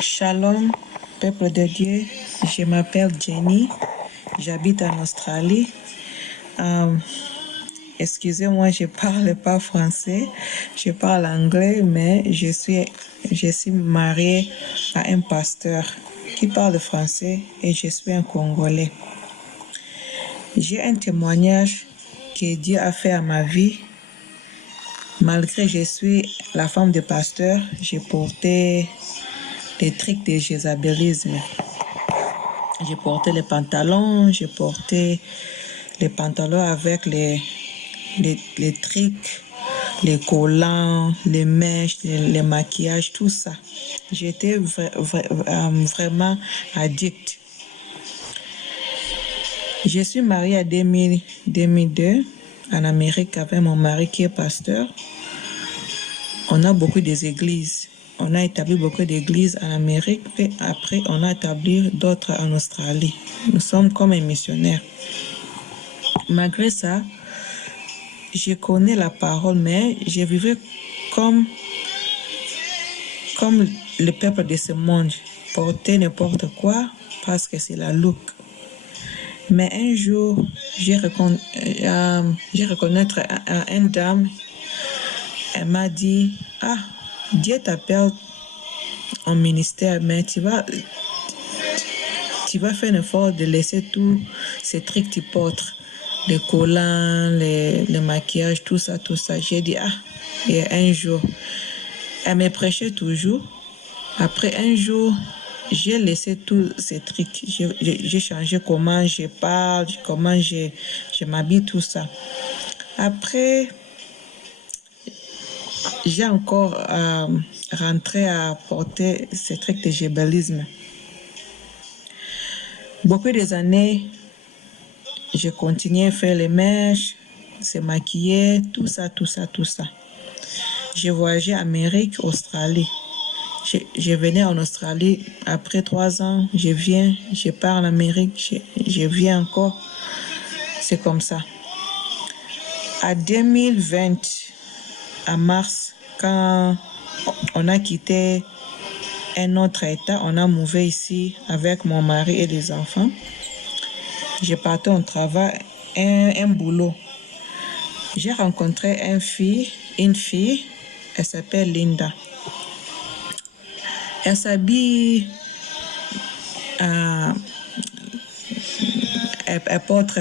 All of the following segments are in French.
Shalom, peuple de Dieu. Je m'appelle Jenny. J'habite en Australie. Excusez-moi, je ne parle pas français. Je parle anglais, mais je suis mariée à un pasteur qui parle français et je suis un Congolais. J'ai un témoignage que Dieu a fait à ma vie. Malgré que je suis la femme de pasteur, j'ai porté des trucs de jézabélisme. J'ai porté les pantalons, avec les trucs, les collants, les mèches, les maquillages, tout ça. J'étais vraiment addict. Je suis mariée à 2002 en Amérique avec mon mari qui est pasteur. On a beaucoup d'églises. On a établi beaucoup d'églises en Amérique et après on a établi d'autres en Australie. Nous sommes comme un missionnaire. Malgré ça, je connais la parole, mais je vivais comme le peuple de ce monde, porter n'importe quoi parce que c'est la look. Mais un jour, j'ai reconnu une dame. Elle m'a dit, Dieu t'appelle en ministère, mais tu vas faire un effort de laisser tous ces trucs que tu portes, les collants, les maquillages, tout ça. J'ai dit, et un jour, elle me prêchait toujours. Après un jour, j'ai laissé tous ces trucs. J'ai changé comment je parle, comment je m'habille, tout ça. Après, j'ai encore rentré à porter ces trucs de jézabélisme. Beaucoup des années, j'ai continué à faire les mèches, se maquiller, tout ça. J'ai voyagé en Amérique, Australie. Je venais en Australie après 3 ans, je pars en Amérique, je viens encore. C'est comme ça. En 2020, en mars, quand on a quitté un autre état, on a mouvé ici avec mon mari et les enfants. J'ai parti au travail, un boulot. J'ai rencontré une fille, elle s'appelle Linda. Elle s'habille, elle porte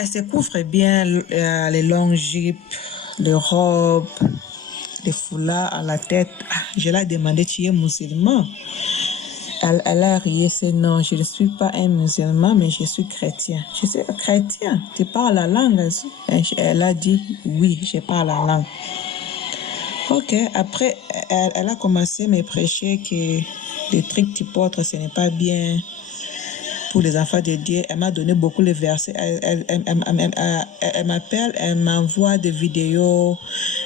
elle se couvre bien les longues jupes, les robes, les foulards à la tête. Je l'ai demandé, tu es musulman? Elle a ri, c'est non, je ne suis pas un musulman, mais je suis chrétien. Je suis chrétien, tu parles la langue? Elle a dit, oui, je parle la langue. Ok, après, elle a commencé à me prêcher que les trucs que tu portes, ce n'est pas bien pour les enfants de Dieu. Elle m'a donné beaucoup de versets. Elle m'appelle, elle m'envoie des vidéos,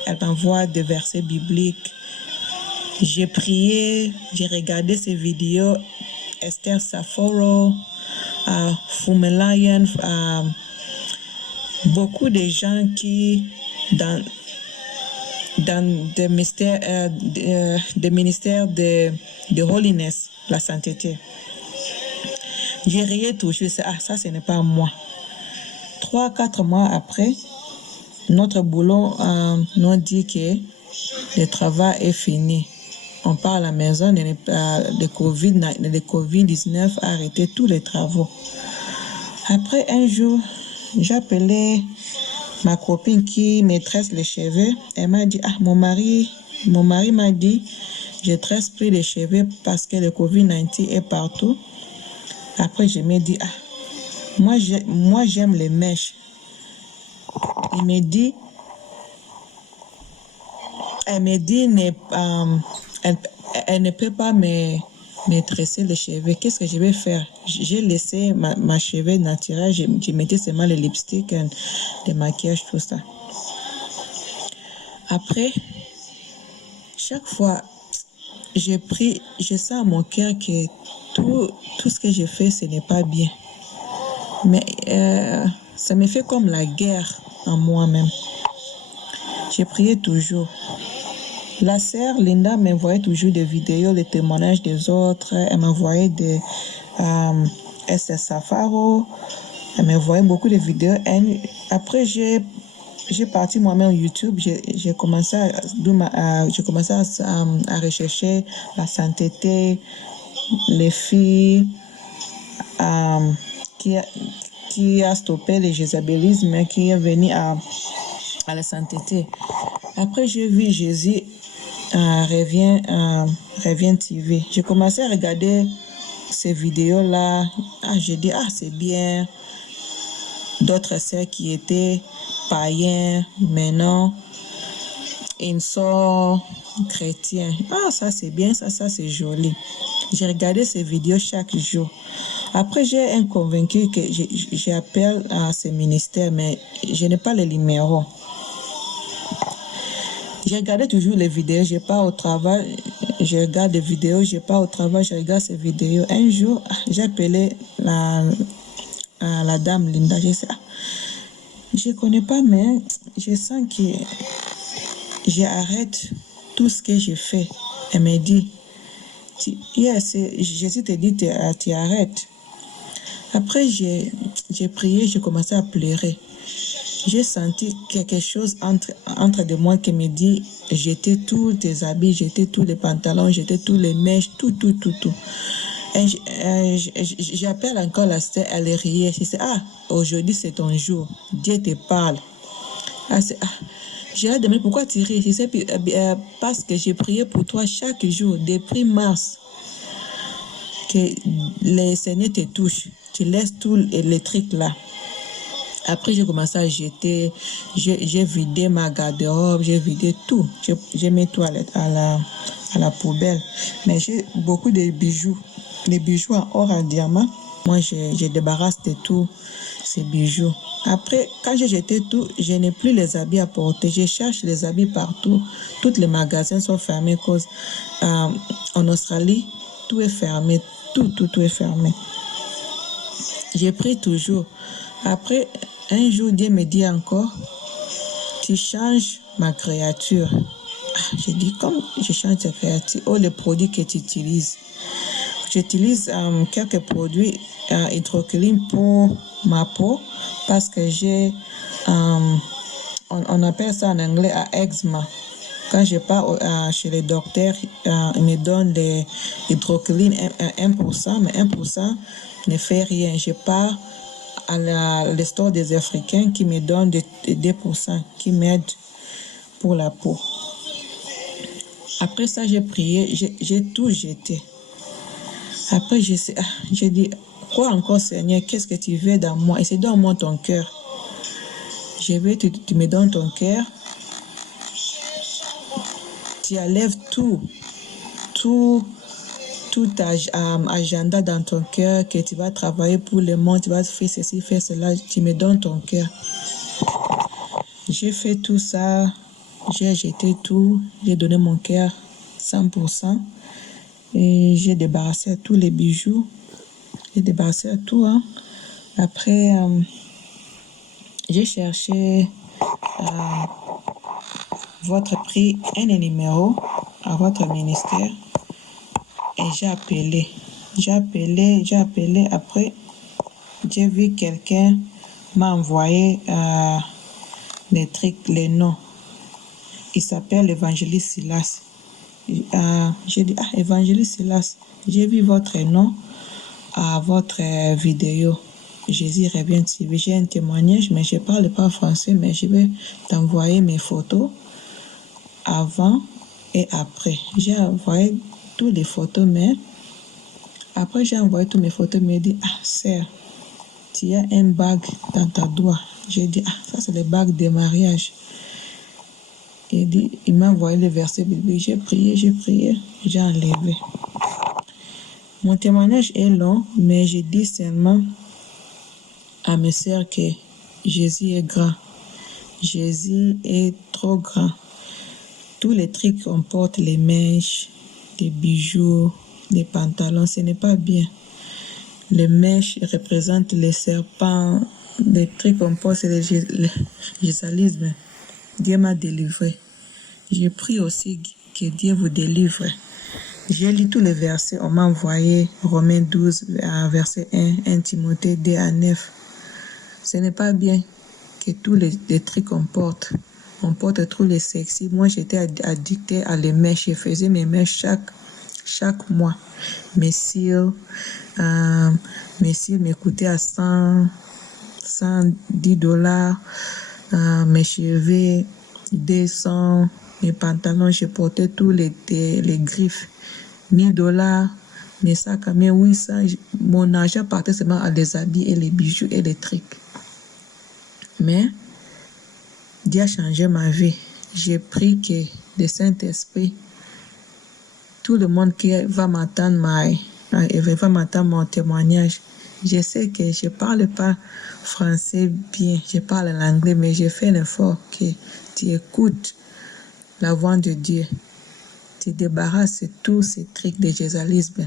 elle m'envoie des versets bibliques. J'ai prié, j'ai regardé ces vidéos. Esther Saforo, Fumelayan, beaucoup de gens qui, dans des ministères de holiness, la sainteté. J'ai rié toujours, ça ce n'est pas moi. 3-4 mois après, notre boulot nous dit que le travail est fini. On part à la maison, le COVID-19 a arrêté tous les travaux. Après un jour, j'ai appelé ma copine qui me tresse les cheveux. Elle m'a dit, mon mari m'a dit, je tresse plus les cheveux parce que le COVID-19 est partout. Après, je me dis, moi j'aime les mèches. Elle me dit, elle ne peut pas me tresser les cheveux. Qu'est-ce que je vais faire? J'ai laissé ma cheveux naturelle. Je mettais seulement le lipstick, le maquillage, tout ça. Après, chaque fois, je prie, je sens à mon cœur que tout ce que je fais, ce n'est pas bien. Mais ça me fait comme la guerre en moi-même. J'ai prié toujours. La sœur Linda m'envoyait toujours des vidéos, les témoignages des autres. Elle m'envoyait des SS Safaro. Elle m'envoyait beaucoup de vidéos. Après, j'ai parti moi-même YouTube. J'ai commencé à rechercher la sainteté, les filles qui a stoppé le jézabélisme, qui est venu à la sainteté. Après, j'ai vu Jésus revient TV. J'ai commencé à regarder ces vidéos-là. J'ai dit, c'est bien. D'autres sœurs qui étaient païens, maintenant, ils sont chrétiens. Ça c'est bien, ça c'est joli. J'ai regardé ces vidéos chaque jour. Après, j'ai un convaincu que j'appelle à ce ministère, mais je n'ai pas le numéro. J'ai regardé toujours les vidéos, je pars au travail, je regarde des vidéos, je pars au travail, je regarde ces vidéos. Un jour, j'ai appelé la dame Linda. Je sais, je ne connais pas, mais je sens que j'arrête tout ce que je fais. Elle me dit, Jésus te dit, tu arrêtes. Après, j'ai prié, j'ai commencé à pleurer. J'ai senti quelque chose entre de moi qui me dit, jetez tous tes habits, jetez tous les pantalons, jetez tous les mèches, tout. J'appelle encore la sœur, elle riait. Je dis, aujourd'hui c'est ton jour, Dieu te parle. Je lui ai demandé pourquoi tu ris. Je sais, parce que j'ai prié pour toi chaque jour, depuis mars, que le Seigneur te touche. Tu laisses tous les trucs là. Après, j'ai commencé à jeter, j'ai vidé ma garde-robe, j'ai vidé tout. J'ai mis tout à la poubelle. Mais j'ai beaucoup de bijoux, les bijoux en or, en diamant. Moi, je débarrasse de tous ces bijoux. Après, quand j'ai jeté tout, je n'ai plus les habits à porter. Je cherche les habits partout. Tous les magasins sont fermés. En Australie, tout est fermé. Tout est fermé. J'ai pris toujours. Après, un jour, Dieu me dit encore, tu changes ma créature. J'ai dit, comme je change ta créature, les produits que tu utilises. J'utilise quelques produits hydroquinone pour ma peau parce que j'ai, on appelle ça en anglais eczéma. Quand je pars chez les docteurs, ils me donnent des hydroquinone 1%, mais 1% ne fait rien. Je pars à l'histoire des Africains qui me donnent 2% qui m'aident pour la peau. Après ça, j'ai prié, j'ai tout jeté. Après, j'ai dit, quoi encore, Seigneur, qu'est-ce que tu veux dans moi? Et c'est donne-moi ton cœur. Je veux que tu me donnes ton cœur. Tu enlèves tout agenda dans ton cœur, que tu vas travailler pour le monde, tu vas faire ceci, faire cela, tu me donnes ton cœur. J'ai fait tout ça, j'ai jeté tout, j'ai donné mon cœur 100%. Et j'ai débarrassé tous les bijoux. J'ai débarrassé tout. Après, j'ai cherché votre prix, un numéro à votre ministère. Et j'ai appelé. Après, j'ai vu quelqu'un m'a envoyé les trucs, les noms. Il s'appelle Évangéliste Silas. J'ai dit, Évangéliste Silas, j'ai vu votre nom à votre vidéo. Jésus revient TV. J'ai un témoignage, mais je ne parle pas français, mais je vais t'envoyer mes photos avant et après. J'ai envoyé toutes les photos, mais après j'ai envoyé toutes mes photos, mais il dit, sœur, tu as un bague dans ta doigt. J'ai dit, ça c'est le bague de mariage. Il m'a envoyé le verset biblique. J'ai prié, j'ai enlevé. Mon témoignage est long, mais je dis seulement à mes sœurs que Jésus est grand. Jésus est trop grand. Tous les trucs qu'on porte, les mèches, les bijoux, les pantalons, ce n'est pas bien. Les mèches représentent les serpents, les trucs qu'on porte, c'est le jézalisme. Dieu m'a délivré. J'ai pris aussi Que Dieu vous délivre. J'ai lu tous les versets. On m'a envoyé Romains 12, verset 1, 1 Timothée 2 à 9. Ce n'est pas bien que tous les trucs qu'on porte. On porte tous les sexy. Moi, j'étais addictée à les mèches. Je faisais mes mèches chaque mois. Mes cils me coûtaient à $110. Mes cheveux, 200. Mes pantalons, je portais tous les griffes. $1000. Mes sacs à main, 800. Mon argent partait seulement à les habits et les bijoux et les trucs. Mais Dieu a changé ma vie. J'ai pris que le Saint-Esprit, tout le monde qui va m'entendre mon témoignage. Je sais que je ne parle pas français bien, je parle l'anglais, mais j'ai fait l'effort que tu écoutes la voix de Dieu. Tu débarrasses de tous ces trucs de jésualisme.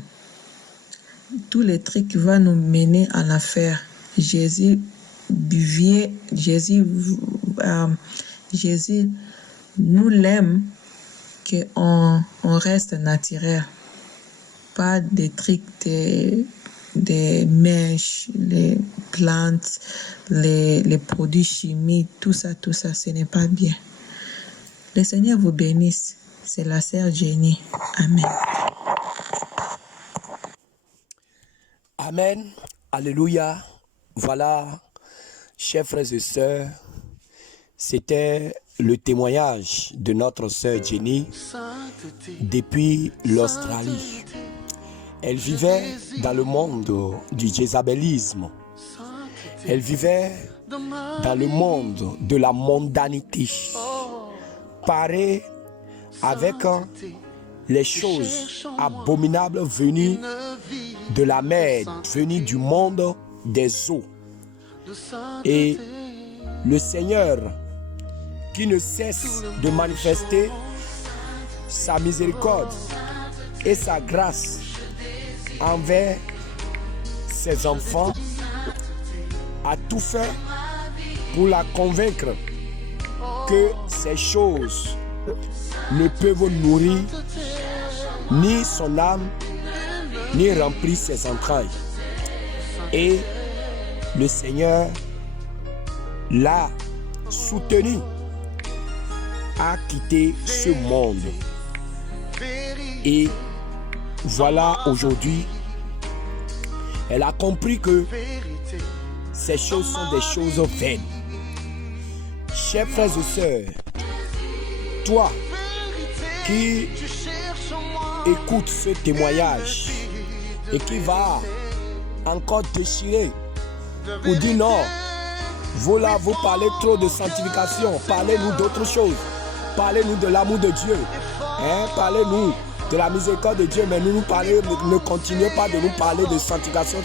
Tous les trucs qui vont nous mener en affaire. Jésus nous l'aime qu'on reste naturel. Pas des trucs des mèches, les plantes, les produits chimiques, tout ça, ce n'est pas bien. Le Seigneur vous bénisse. C'est la sœur Jenny. Amen. Amen. Alléluia. Voilà, chers frères et sœurs, c'était le témoignage de notre sœur Jenny depuis l'Australie. Elle vivait dans le monde du jézabélisme. Elle vivait dans le monde de la mondanité, parée avec les choses abominables venues de la mer, venues du monde des eaux. Et le Seigneur, qui ne cesse de manifester sa miséricorde et sa grâce envers ses enfants, a tout fait pour la convaincre que ces choses ne peuvent nourrir ni son âme, ni remplir ses entrailles. Et le Seigneur l'a soutenu à quitter ce monde. Et voilà, aujourd'hui, elle a compris que ces choses sont des choses vaines. Chers frères et sœurs, toi qui écoutes ce témoignage et qui va encore déchirer pour dire non, vous là, vous parlez trop de sanctification, parlez-nous d'autre chose, parlez-nous de l'amour de Dieu, parlez-nous de la miséricorde de Dieu, mais ne continuez pas de nous parler de sanctification.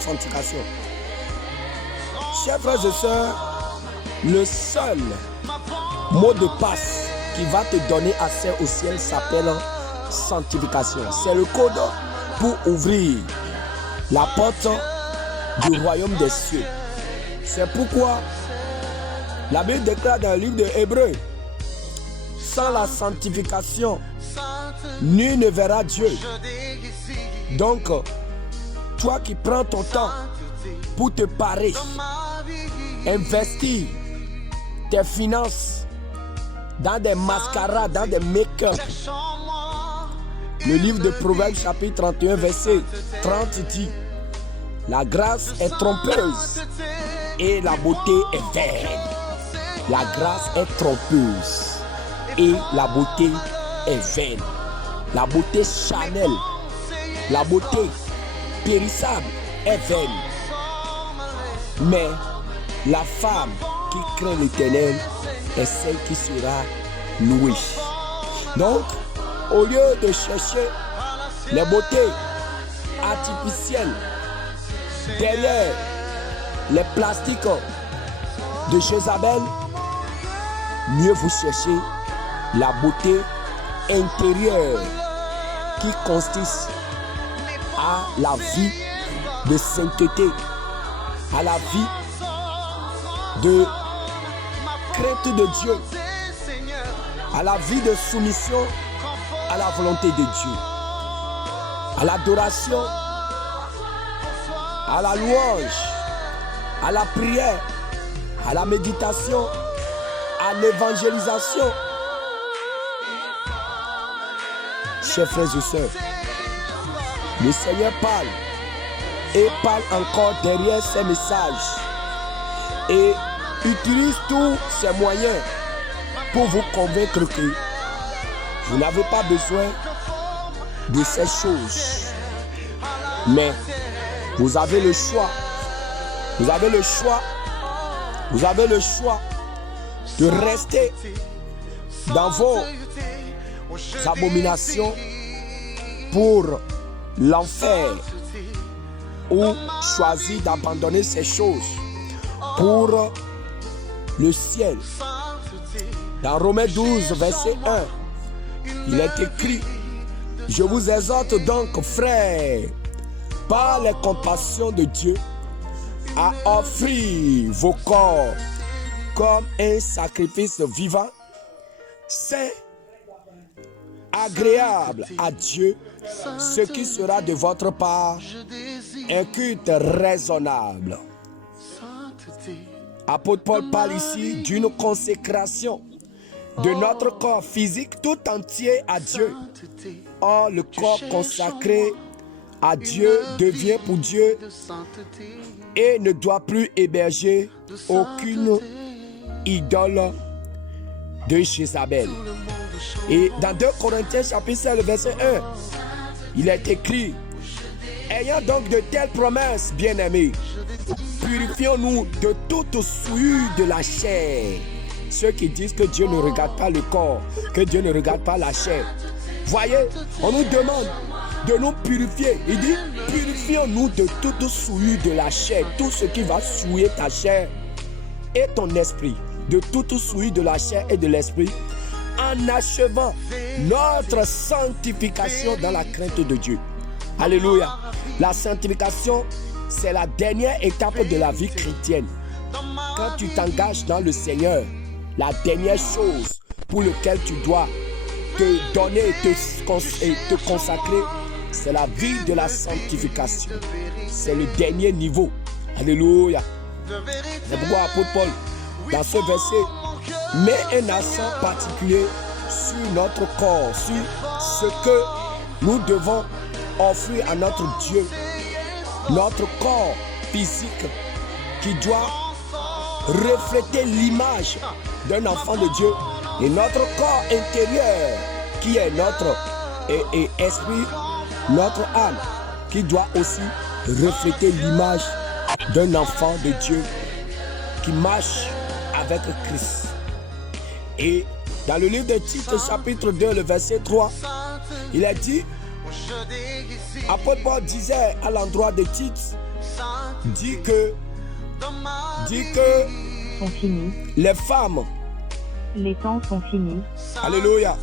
Chers frères et sœurs, le seul mot de passe qui va te donner accès au ciel s'appelle sanctification. C'est le code pour ouvrir la porte du royaume des cieux. C'est pourquoi la Bible déclare dans le livre de Hébreux, sans la sanctification, nul ne verra Dieu. Donc, toi qui prends ton temps pour te parer, investir tes finances dans des mascarades, dans des make-up. Le livre de Proverbes chapitre 31 verset 30 dit: la grâce est trompeuse et la beauté est vaine. La grâce est trompeuse et la beauté est vaine. La beauté charnelle, la beauté périssable est vaine. Mais la femme qui craint l'Éternel est celle qui sera louée. Donc, au lieu de chercher les beautés artificielles derrière les plastiques de Jézabel, mieux vous cherchez la beauté intérieure qui consiste à la vie de sainteté, à la vie de crainte de Dieu, à la vie de soumission à la volonté de Dieu, à l'adoration, à la louange, à la prière, à la méditation, à l'évangélisation. Chers frères et sœurs, le Seigneur parle et parle encore derrière ces messages et utilise tous ces moyens pour vous convaincre que vous n'avez pas besoin de ces choses. Mais vous avez le choix. Vous avez le choix. Vous avez le choix de rester dans vos abominations pour l'enfer ou choisir d'abandonner ces choses pour le ciel. Dans Romains 12, verset 1, il est écrit: je vous exhorte donc, frères, par les compassions de Dieu, à offrir vos corps comme un sacrifice vivant, saint, agréable à Dieu, ce qui sera de votre part un culte raisonnable. Apôtre Paul parle ici d'une consécration de notre corps physique tout entier à Dieu. Or, le corps consacré à Dieu devient pour Dieu et ne doit plus héberger aucune idole de Jézabel. Et dans 2 Corinthiens chapitre 7, verset 1, il est écrit: ayant donc de telles promesses, bien-aimés, purifions-nous de toute souillure de la chair. Ceux qui disent que Dieu ne regarde pas le corps, que Dieu ne regarde pas la chair. Voyez, on nous demande de nous purifier. Il dit: purifions-nous de toute souillure de la chair, tout ce qui va souiller ta chair et ton esprit, de toute souillure de la chair et de l'esprit, en achevant notre sanctification dans la crainte de Dieu. Alléluia. La sanctification, c'est la dernière étape de la vie chrétienne. Quand tu t'engages dans le Seigneur, la dernière chose pour laquelle tu dois te donner et te consacrer, c'est la vie de la sanctification. C'est le dernier niveau. Alléluia. C'est pourquoi l'apôtre Paul, dans ce verset, met un accent particulier sur notre corps, sur ce que nous devons offrir à notre Dieu. Notre corps physique qui doit refléter l'image d'un enfant de Dieu, et notre corps intérieur qui est notre esprit, notre âme, qui doit aussi refléter l'image d'un enfant de Dieu qui marche avec Christ. Et dans le livre de Tite, chapitre 2, le verset 3, il est dit, apôtre Paul disait à l'endroit de Tite, dit que sont finis. Les femmes, Les temps sont finis. alléluia,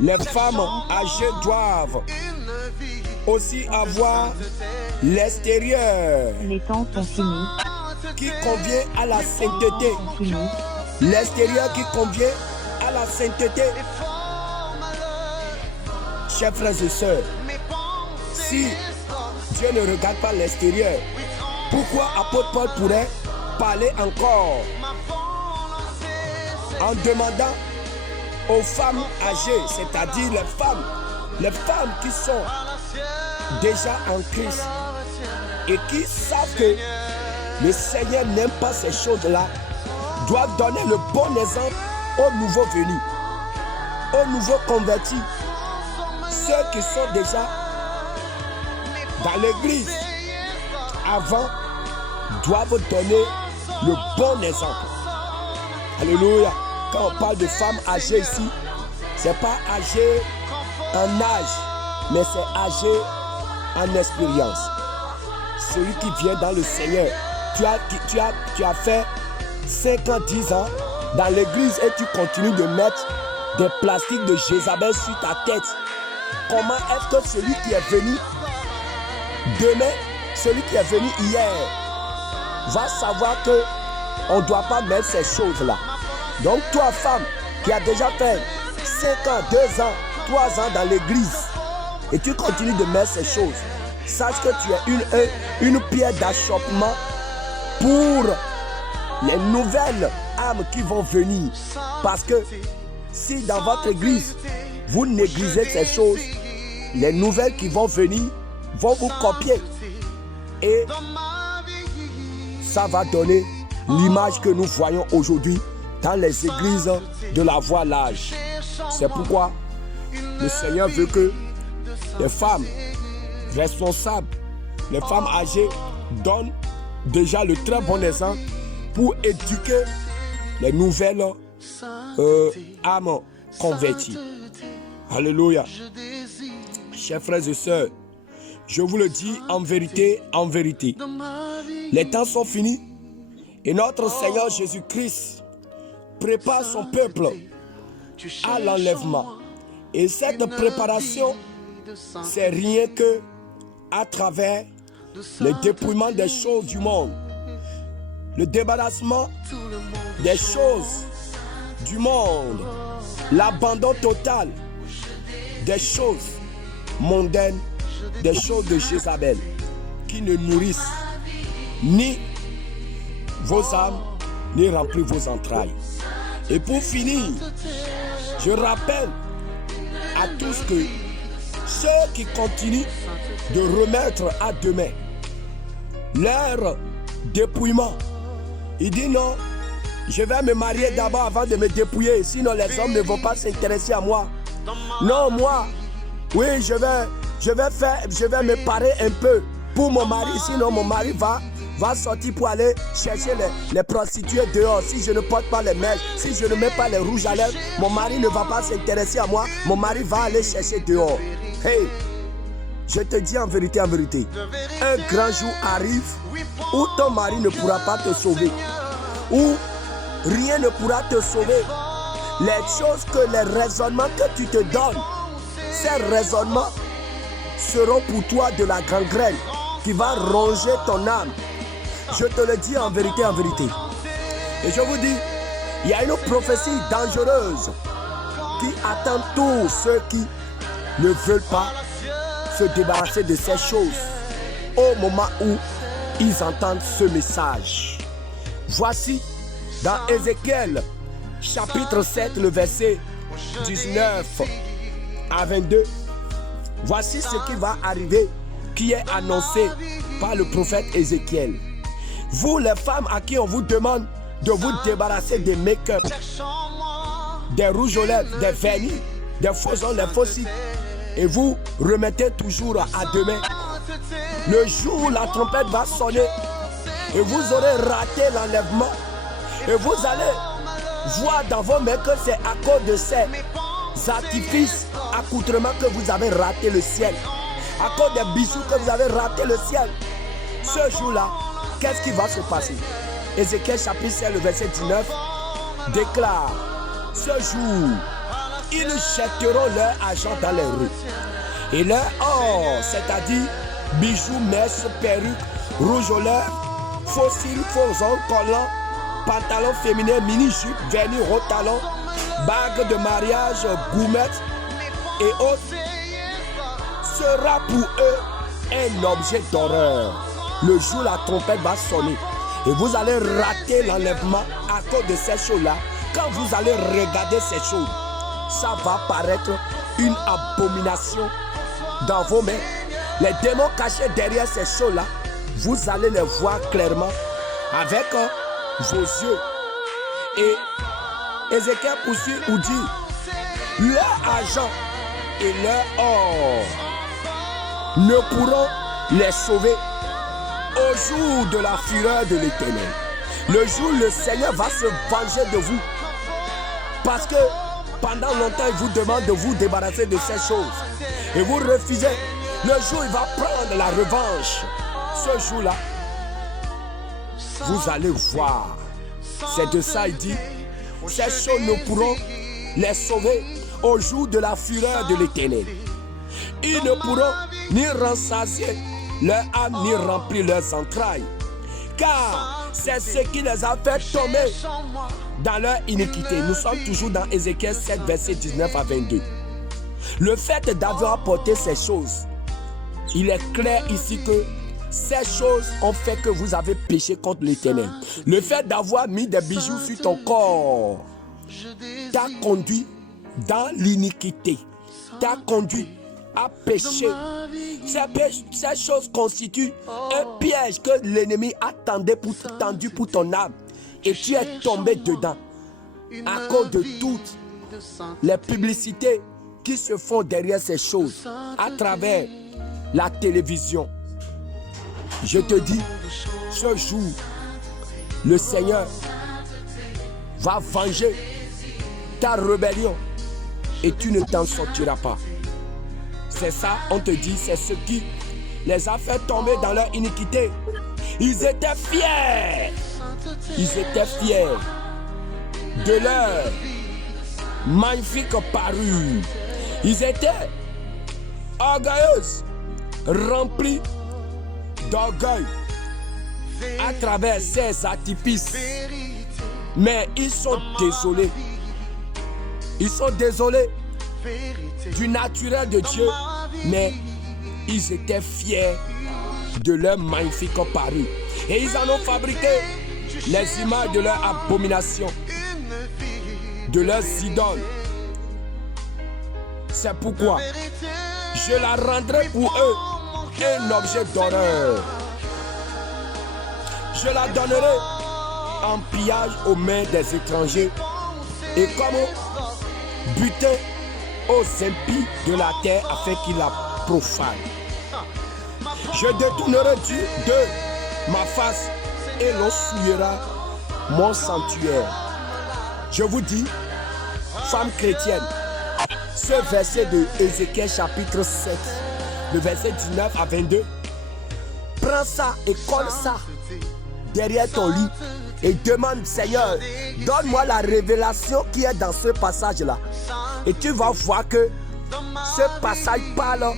les femmes âgées doivent aussi avoir l'extérieur Les temps sont finis. qui convient à la sainteté. Sont finis. L'extérieur qui convient à la sainteté. Chers frères et sœurs, si Dieu ne regarde pas l'extérieur, pourquoi apôtre Paul pourrait parler encore en demandant aux femmes âgées, c'est-à-dire les femmes qui sont déjà en Christ et qui savent que le Seigneur n'aime pas ces choses-là, doivent donner le bon exemple aux nouveaux venus, aux nouveaux convertis, ceux qui sont déjà dans l'église avant doivent donner le bon exemple. Alléluia. Quand on parle de femmes âgées ici, c'est pas âgées en âge, mais c'est âgé en expérience. Celui qui vient dans le Seigneur, tu as fait 5 ans, 10 ans dans l'église et tu continues de mettre des plastiques de Jézabel sur ta tête. Comment est-ce que celui qui est venu demain, celui qui est venu hier, va savoir que on ne doit pas mettre ces choses-là? Donc toi, femme, qui a déjà fait 5 ans, 2 ans 3 ans dans l'église et tu continues de mettre ces choses, sache que tu es une pierre d'achoppement pour les nouvelles âmes qui vont venir. Parce que si dans votre église, vous négligez ces choses, les nouvelles qui vont venir vont vous copier. Et ça va donner l'image que nous voyons aujourd'hui dans les églises de la voie large. C'est pourquoi le Seigneur veut que les femmes responsables, les femmes âgées donnent déjà le très bon exemple pour éduquer les nouvelles âmes converties. Alléluia. Chers frères et sœurs, je vous le dis en vérité, les temps sont finis et notre Seigneur Jésus-Christ prépare son peuple à l'enlèvement. Et cette préparation, c'est rien que à travers le dépouillement des choses du monde, le débarrassement des choses du monde, l'abandon total des choses mondaines, des choses de Jézabel qui ne nourrissent ni vos âmes, ni remplissent vos entrailles. Et pour finir, je rappelle à tous que ceux qui continuent de remettre à demain leur dépouillement, ils disent non, je vais me marier d'abord avant de me dépouiller, sinon les hommes ne vont pas s'intéresser à moi. Non, moi, oui, je vais me parer un peu pour mon mari, sinon mon mari va sortir pour aller chercher les prostituées dehors. Si je ne porte pas les mèches, si je ne mets pas les rouges à lèvres, mon mari ne va pas s'intéresser à moi, mon mari va aller chercher dehors. Hey, je te dis en vérité, un grand jour arrive où ton mari ne pourra pas te sauver, où rien ne pourra te sauver. Les choses les raisonnements que tu te donnes, ces raisonnements seront pour toi de la gangrène qui va ronger ton âme. Je te le dis en vérité. Et je vous dis, il y a une prophétie dangereuse qui attend tous ceux qui ne veulent pas se débarrasser de ces choses au moment où ils entendent ce message. Voici dans Ézéchiel chapitre 7, le verset 19 à 22. Voici ce qui va arriver, qui est annoncé par le prophète Ézéchiel. Vous les femmes à qui on vous demande de vous débarrasser des make-up, des rouges aux lèvres, des vernis, des faux ongles, des faux cils, et vous remettez toujours à demain. Le jour où la trompette va sonner et vous aurez raté l'enlèvement, et vous allez voir dans vos mains que c'est à cause de ces artifices, accoutrements que vous avez raté le ciel, à cause des bijoux que vous avez raté le ciel. Ce jour-là, qu'est-ce qui va se passer? Ézéchiel chapitre 7, le verset 19 déclare: ce jour, ils jetteront leur argent dans les rues et leur or, c'est-à-dire bijoux, mèches, perruques, rouges aux lèvres, faux cils, faux ongles, collants, pantalons féminins, mini-jupes, vernis, gros talons, bagues de mariage, goumettes et autres, sera pour eux un objet d'horreur. Le jour où la trompette va sonner et vous allez rater l'enlèvement à cause de ces choses-là. Quand vous allez regarder ces choses, ça va paraître une abomination dans vos mains. Les démons cachés derrière ces choses-là, vous allez les voir clairement avec vos yeux. Et Ézéchiel poursuit ou dit: leur argent et leur or ne pourront les sauver au jour de la fureur de l'Éternel. Le jour où le Seigneur va se venger de vous, parce que pendant longtemps il vous demande de vous débarrasser de ces choses et vous refusez. Le jour où il va prendre la revanche, ce jour-là, vous allez voir. C'est de ça il dit: ces choses ne pourront les sauver au jour de la fureur de l'Éternel. Ils ne pourront ni rassasier leur âme ni remplir leurs entrailles, car c'est ce qui les a fait tomber dans leur iniquité. Nous sommes toujours dans Ézéchiel 7, verset 19 à 22. Le fait d'avoir apporté ces choses, il est clair ici que ces choses ont fait que vous avez péché contre l'Éternel. Le fait d'avoir mis des bijoux sur ton corps t'a conduit dans l'iniquité, t'a conduit à pécher. Ces choses constituent un piège que l'ennemi a tendu pour ton âme. Et tu es tombé dedans à cause de toutes les publicités qui se font derrière ces choses à travers la télévision. Je te dis, ce jour, le Seigneur va venger ta rébellion et tu ne t'en sortiras pas. C'est ça, on te dit, c'est ce qui les a fait tomber dans leur iniquité. Ils étaient fiers. Ils étaient fiers de leur magnifique parure. Ils étaient orgueilleux, remplis d'orgueil à travers ces artifices. Mais ils sont désolés. Ils sont désolés du naturel de Dieu, mais ils étaient fiers de leur magnifique parure. Et ils en ont fabriqué les images de leur abomination, de leurs idoles. C'est pourquoi je la rendrai pour eux un objet d'horreur. Je la donnerai en pillage aux mains des étrangers et comme butin aux impies de la terre afin qu'ils la profanent. Je détournerai de ma face et l'on souillera mon sanctuaire. Je vous dis, femmes chrétiennes, ce verset de Ézéchiel chapitre 7, le verset 19 à 22, prends ça et colle ça derrière ton lit et demande, Seigneur, donne-moi la révélation qui est dans ce passage-là. Et tu vas voir que ce passage parle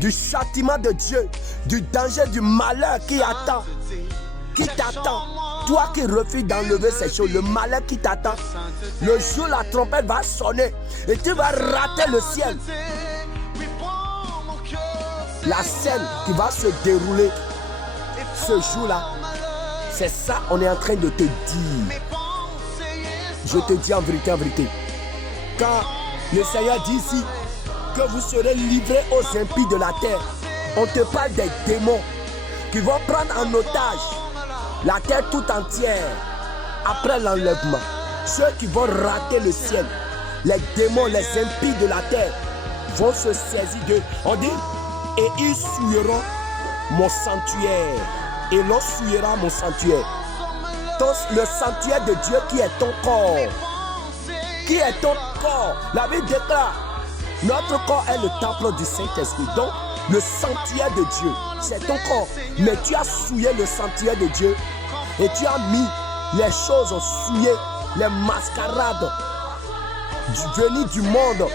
du châtiment de Dieu, du danger, du malheur qui t'attend. Toi qui refuses d'enlever ces choses, le malheur qui t'attend. Le jour la trompette va sonner et tu vas rater le ciel. La scène qui va se dérouler ce jour-là, c'est ça on est en train de te dire. Je te dis en vérité, quand le Seigneur dit ici que vous serez livrés aux impies de la terre, on te parle des démons qui vont prendre en otage la terre tout entière après l'enlèvement. Ceux qui vont rater le ciel, les démons, les impies de la terre vont se saisir d'eux. On dit, et ils souilleront mon sanctuaire. Et l'on souillera mon sanctuaire. Le sanctuaire de Dieu qui est ton corps. Qui est ton corps. La Bible déclare, notre corps est le temple du Saint-Esprit. Donc, le sanctuaire de Dieu, c'est ton corps. Mais tu as souillé le sanctuaire de Dieu et tu as mis les choses souillées, les mascarades venues du monde,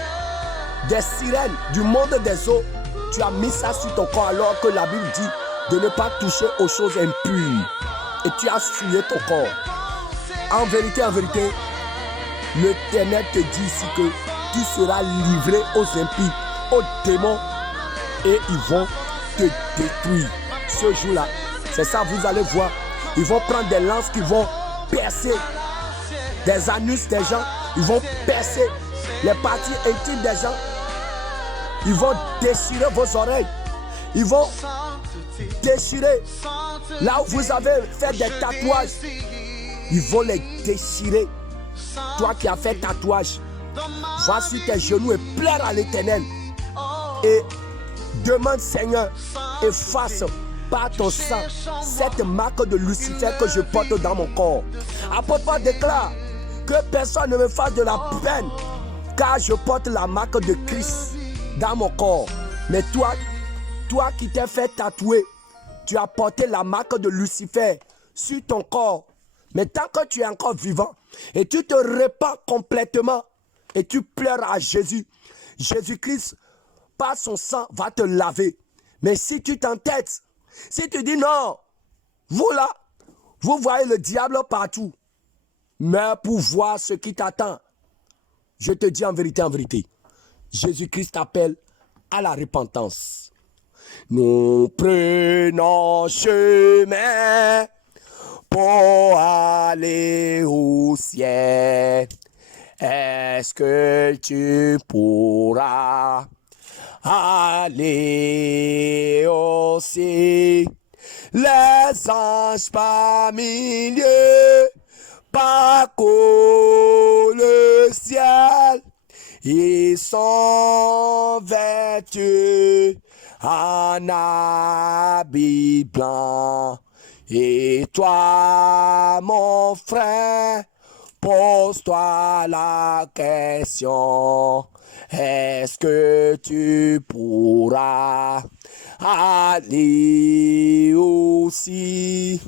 des sirènes, du monde des eaux. Tu as mis ça sur ton corps alors que la Bible dit de ne pas toucher aux choses impures. Et tu as souillé ton corps. En vérité, l'Éternel te dit ici que tu seras livré aux impies, aux démons, et ils vont te détruire. Ce jour-là, c'est ça, vous allez voir. Ils vont prendre des lances qui vont percer des anus des gens. Ils vont percer les parties intimes des gens. Ils vont déchirer vos oreilles. Ils vont déchirer là où vous avez fait des tatouages. Ils vont les déchirer. Toi qui as fait tatouage, va sur tes genoux et plaire à l'Éternel. Et demande, Seigneur, efface par ton sang cette marque de Lucifer que je porte dans mon corps. Apôtre Paul déclare que personne ne me fasse de la peine, car je porte la marque de Christ dans mon corps. Mais toi qui t'es fait tatouer, tu as porté la marque de Lucifer sur ton corps. Mais tant que tu es encore vivant et tu te répands complètement et tu pleures à Jésus, Jésus-Christ, par son sang, va te laver. Mais si tu t'entêtes, si tu dis non, vous là, vous voyez le diable partout, mais pour voir ce qui t'attend, je te dis en vérité, Jésus-Christ appelle à la repentance. Nous prenons chemin pour aller au ciel. Est-ce que tu pourras aller aussi? Les anges par milliers parcourent le ciel. Ils sont vêtus en habit blanc. Et toi, mon frère, pose-toi la question. Est-ce que tu pourras aller aussi?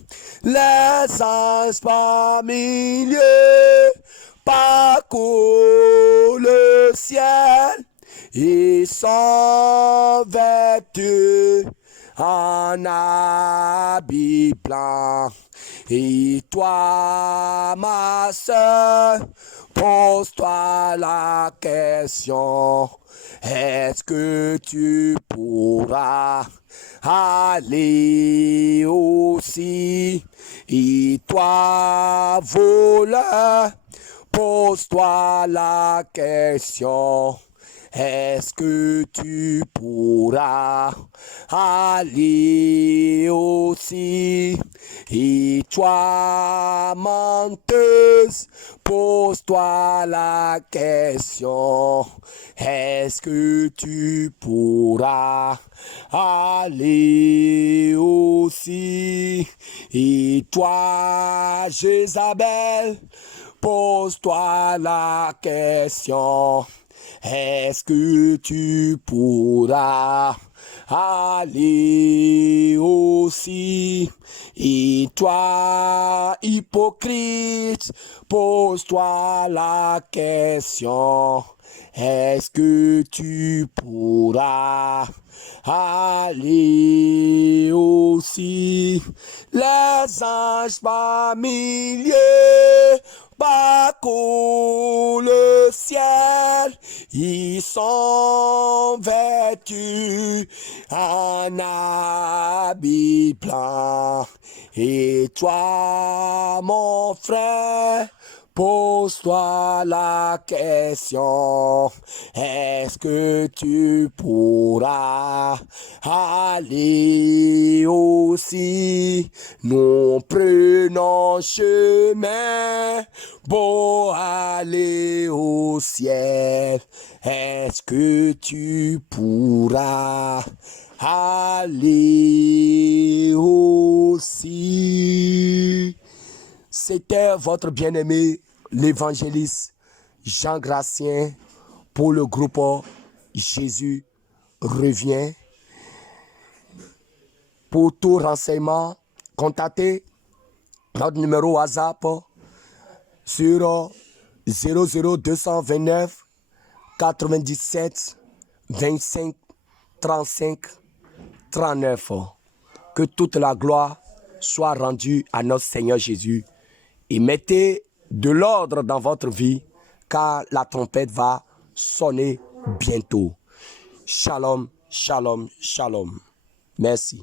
Les anges par milliers parcourent le ciel. Ils sont vêtus en habit blanc. Et toi, ma soeur, pose-toi la question. Est-ce que tu pourras aller aussi? Et toi, voleur, pose-toi la question. Est-ce que tu pourras aller aussi? Et toi, menteuse, pose-toi la question. Est-ce que tu pourras aller aussi? Et toi, Jézabel, pose-toi la question. Est-ce que tu pourras aller aussi? Et toi, hypocrite, pose-toi la question. Est-ce que tu pourras aller aussi? Les anges par milliers parcourent le ciel. Ils sont vêtus en habit blanc. Et toi, mon frère, pose-toi la question. Est-ce que tu pourras aller aussi? Nous prenons chemin pour aller au ciel. Est-ce que tu pourras aller aussi? C'était votre bien-aimé, l'évangéliste Jean Gracien pour le groupe Jésus revient. Pour tout renseignement, contactez notre numéro WhatsApp sur 00229 97 25 35 39. Que toute la gloire soit rendue à notre Seigneur Jésus. Et mettez de l'ordre dans votre vie, car la trompette va sonner bientôt. Shalom, shalom, shalom. Merci.